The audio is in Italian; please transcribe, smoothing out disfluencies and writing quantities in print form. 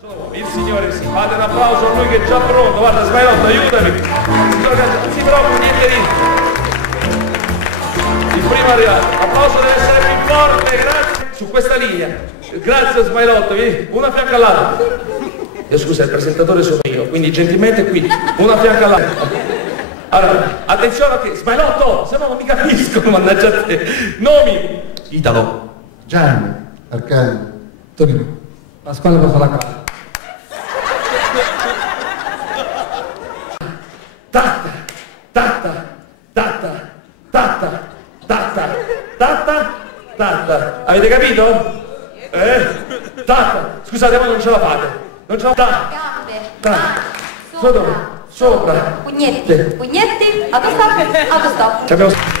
Il signore sì, fate un applauso a lui che è già pronto, guarda Smailotto, aiutami. Non si preoccupi, niente lì. Il primo arrivato, l'applauso deve essere più forte, grazie. Su questa linea, grazie Smailotto, vieni, una fianco all'altra. Io scusa, il presentatore sono io, quindi gentilmente qui, una fianco all'altra. Allora, attenzione a te, Smailotto, se no non mi capisco, mannaggia a te. Nomi? Italo. Gianni. Arcani. Torino. Pasquale Passalacqua. Tatta, tatta, tatta, tatta, tatta, tatta, tatta. Avete capito? Tatta. Scusate, ma non ce la fate. Non ce la fate. Gambe, Sopra. Sopra. pugnetti, pugnetti, autostop, autostop. Ci abbiamo...